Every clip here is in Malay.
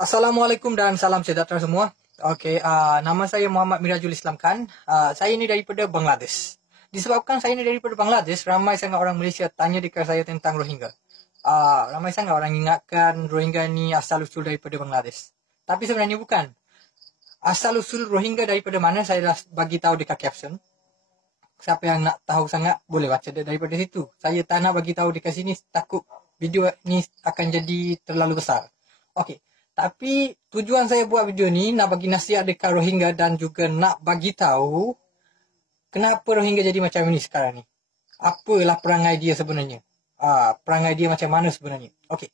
Assalamualaikum dan salam sejahtera semua. Okey, nama saya Muhammad Mirajul Islam Khan. Saya ini daripada Bangladesh. Disebabkan saya ini daripada Bangladesh, ramai sangat orang Malaysia tanya dekat saya tentang Rohingya. Ramai sangat orang ingatkan Rohingya ni asal usul daripada Bangladesh. Tapi sebenarnya bukan. Asal usul Rohingya daripada mana saya dah bagi tahu dekat caption. Siapa yang nak tahu sangat boleh baca daripada situ. Saya tak nak bagi tahu dekat sini, takut video ni akan jadi terlalu besar. Okey. Tapi tujuan saya buat video ni nak bagi nasihat dekat Rohingya dan juga nak bagi tahu kenapa Rohingya jadi macam ni sekarang ni. Apalah perangai dia sebenarnya. Perangai dia macam mana sebenarnya. Okey.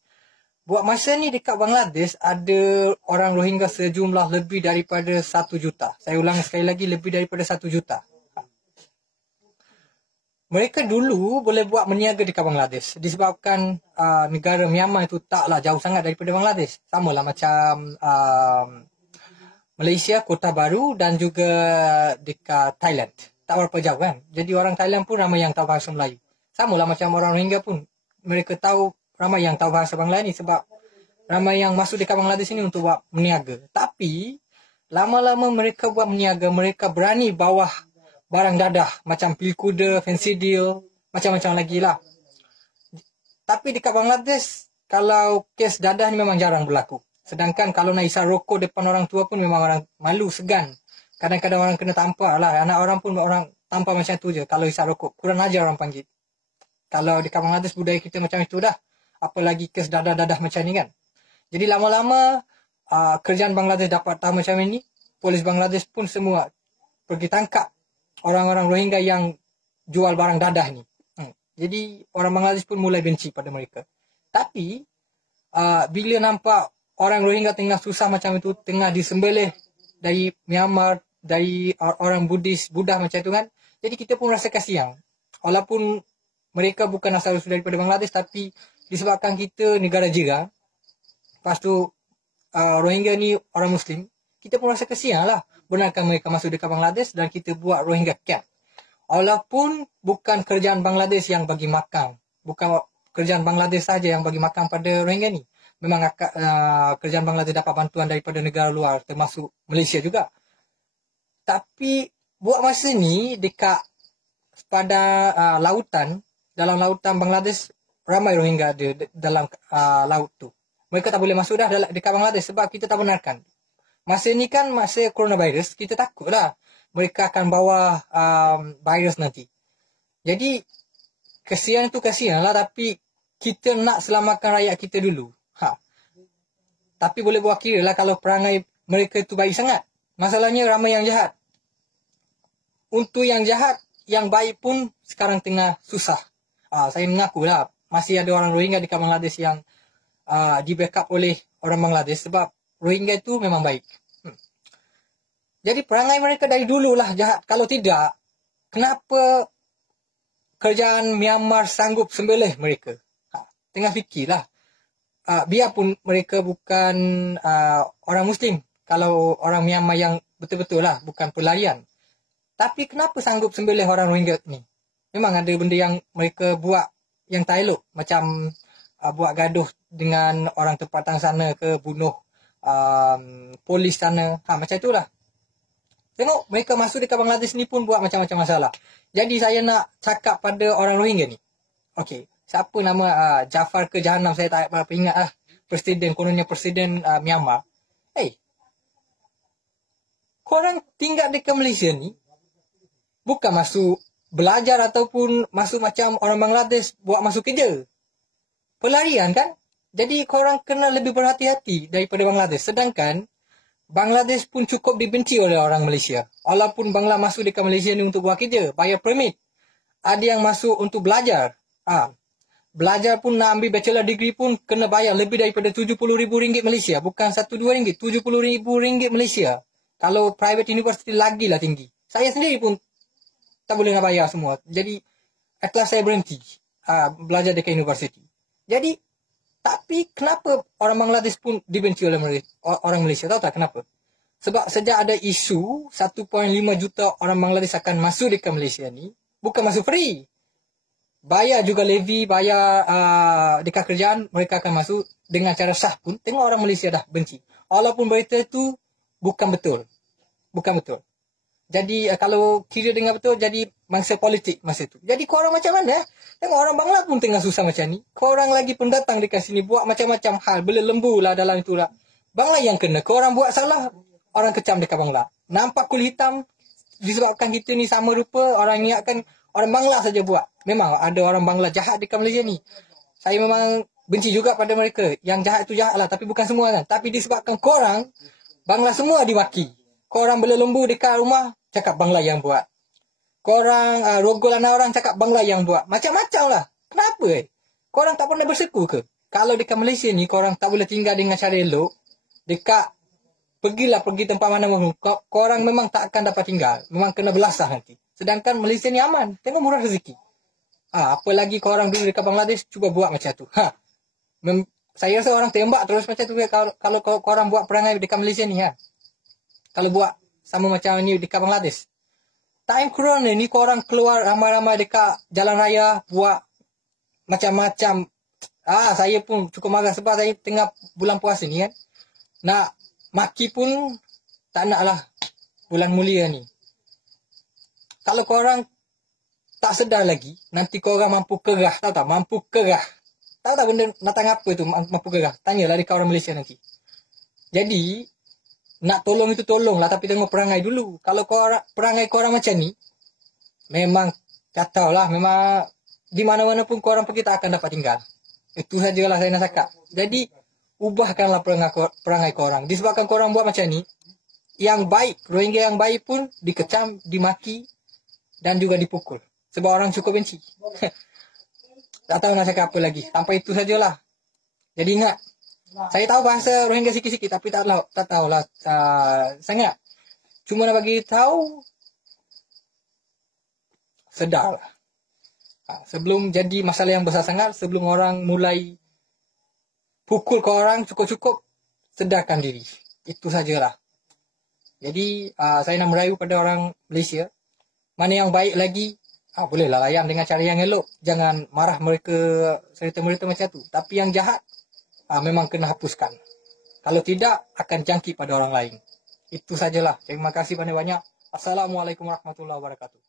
Buat masa ni dekat Bangladesh ada orang Rohingya sejumlah lebih daripada 1 juta. Saya ulang sekali lagi, lebih daripada 1 juta. Mereka dulu boleh buat meniaga dekat Bangladesh disebabkan negara Myanmar itu taklah jauh sangat daripada Bangladesh. Samalah macam Malaysia, Kota Baru dan juga dekat Thailand. Tak berapa jauh kan. Jadi orang Thailand pun ramai yang tahu bahasa Melayu. Samalah macam orang Rohingya pun. Mereka tahu ramai yang tahu bahasa Bangla ni sebab ramai yang masuk dekat Bangladesh ni untuk buat meniaga. Tapi lama-lama mereka buat meniaga, mereka berani bawah barang dadah macam pil kuda, fancy deal, macam-macam lagi lah. Tapi dekat Bangladesh, kalau kes dadah ni memang jarang berlaku. Sedangkan kalau nak isap rokok depan orang tua pun memang orang malu, segan. Kadang-kadang orang kena tampar lah. Anak orang pun orang tampar macam tu je kalau isap rokok. Kurang ajar orang panggil. Kalau dekat Bangladesh budaya kita macam itu dah. Apalagi kes dadah-dadah macam ni kan. Jadi lama-lama kerajaan Bangladesh dapat tahu macam ini. Polis Bangladesh pun semua pergi tangkap orang-orang Rohingya yang jual barang dadah ni. Jadi orang Bangladesh pun mulai benci pada mereka. Tapi bila nampak orang Rohingya tengah susah macam itu, tengah disembelih dari Myanmar, dari orang Buddha macam itu kan. Jadi kita pun rasa kasihan. Walaupun mereka bukan asal usul daripada Bangladesh, tapi disebabkan kita negara jiran, lepas tu Rohingya ni orang Muslim, kita pun rasa kasihan lah. Benarkan mereka masuk dekat Bangladesh dan kita buat Rohingya camp. Walaupun bukan kerajaan Bangladesh yang bagi makan. Bukan kerajaan Bangladesh saja yang bagi makan pada Rohingya ni. Memang kerajaan Bangladesh dapat bantuan daripada negara luar termasuk Malaysia juga. Tapi buat masa ni dekat pada lautan, dalam lautan Bangladesh ramai Rohingya ada dalam laut tu. Mereka tak boleh masuk dah dekat Bangladesh sebab kita tak benarkan. Masa ni kan masa coronavirus, kita takut lah mereka akan bawa virus nanti. Jadi kasihan tu kasihan lah, tapi kita nak selamatkan rakyat kita dulu. Tapi boleh buat kira lah kalau perangai mereka tu baik sangat. Masalahnya ramai yang jahat. Untuk yang jahat, yang baik pun sekarang tengah susah. Saya mengaku lah masih ada orang Rohingya dekat Bangladesh yang di backup oleh orang Bangladesh sebab Rohingya itu memang baik. Jadi perangai mereka dari dululah jahat. Kalau tidak, kenapa kerajaan Myanmar sanggup sembelih mereka? Tengah fikirlah. Biarpun mereka bukan orang Muslim. Kalau orang Myanmar yang betul-betul lah, bukan pelarian. Tapi kenapa sanggup sembelih orang Rohingya ni? Memang ada benda yang mereka buat yang tak elok. Macam buat gaduh dengan orang tempatan sana ke, bunuh polis sana. Macam itulah. Tengok mereka masuk dekat Bangladesh ni pun buat macam-macam masalah. Jadi saya nak cakap pada orang Rohingya ni. Okey, siapa nama Jafar ke Jahanam, saya tak berapa ingat lah. Kononnya Presiden Myanmar. Korang tinggal dekat Malaysia ni bukan masuk belajar ataupun masuk macam orang Bangladesh buat masuk kerja. Pelarian kan? Jadi korang kena lebih berhati-hati daripada Bangladesh. Sedangkan Bangladesh pun cukup dibenci oleh orang Malaysia. Walaupun Bangla masuk dekat Malaysia ni untuk buat kerja, bayar permit. Ada yang masuk untuk belajar. Belajar pun nak ambil bachelor degree pun kena bayar lebih daripada RM70,000 Malaysia. Bukan RM1-2, RM70,000 Malaysia. Kalau private university lagi lah tinggi. Saya sendiri pun tak boleh nak bayar semua. Jadi, akhirnya saya berhenti belajar dekat universiti. Jadi, tapi kenapa orang Bangladesh pun dibenci oleh orang Malaysia? Tahu tak kenapa? Sebab sejak ada isu 1.5 juta orang Bangladesh akan masuk dekat Malaysia ni, bukan masuk free. bayar juga levy, bayar dekat kerjaan, mereka akan masuk dengan cara sah pun. Tengok orang Malaysia dah benci. Walaupun berita itu bukan betul. Bukan betul. Jadi kalau kira dengan betul, jadi mangsa politik masa itu. Jadi korang macam mana? Tengok orang Bangla pun tengah susah macam ni. Korang lagi pendatang dekat sini buat macam-macam hal. Berlembu lah dalam itu lah. Bangla yang kena. Korang buat salah, orang kecam dekat Bangla. Nampak kulit hitam, disebabkan kita ni sama rupa, orang niatkan orang Bangla saja buat. Memang ada orang Bangla jahat dekat Malaysia ni. Saya memang benci juga pada mereka. Yang jahat tu jahat lah, tapi bukan semua kan. Tapi disebabkan korang, Bangla semua dimaki. Korang berlembu dekat rumah, cakap Bangla yang buat. Korang rogol anak orang, cakap Bangla yang buat. Macam-macam lah. Kenapa Korang tak pernah berseku ke? Kalau dekat Malaysia ni, korang tak boleh tinggal dengan cara elok. Dekat, pergi tempat mana pun. Korang memang tak akan dapat tinggal. Memang kena belasah nanti. Sedangkan Malaysia ni aman. Tengok murah rezeki. Apa lagi korang dulu dekat Bangladesh, cuba buat macam tu. Saya rasa orang tembak terus macam tu. Kalau korang buat perangai dekat Malaysia ni. Kalau buat sama macam ni dekat Bangladesh. Time corona ni korang keluar ramai-ramai dekat jalan raya buat macam-macam. Saya pun cukup marah sebab saya tengah bulan puasa ni kan. Nak maki pun tak nak lah bulan mulia ni. Kalau korang tak sedar lagi, nanti korang mampu kerah. Tahu tak? Mampu kerah. Tahu tak benda natang apa tu mampu kerah? Tanyalah dekat orang Malaysia nanti. Jadi, nak tolong itu tolonglah, tapi tengok perangai dulu. Kalau perangai korang macam ni, memang kacau lah. Memang di mana-mana pun korang pergi tak akan dapat tinggal. Itu sajalah saya nak cakap. Jadi, ubahkanlah perangai korang. Disebabkan korang buat macam ni, yang baik, Rohingya yang baik pun dikecam, dimaki, dan juga dipukul. Sebab orang cukup benci. Tak tahu nak cakap apa lagi. Sampai itu sajalah. Jadi ingat, saya tahu bahasa Rohingya sikit-sikit, tapi tak tahulah sangat. Cuma nak bagi tahu, sedarlah. Sebelum jadi masalah yang besar sangat, sebelum orang mulai pukul ke orang, cukup-cukup sedarkan diri. Itu sajalah. Jadi, saya nak merayu pada orang Malaysia, mana yang baik lagi, bolehlah layan dengan cara yang elok. Jangan marah mereka, serta-merta macam tu. Tapi yang jahat, memang kena hapuskan. Kalau tidak, akan jangkit pada orang lain. Itu sajalah. Terima kasih banyak-banyak. Assalamualaikum warahmatullahi wabarakatuh.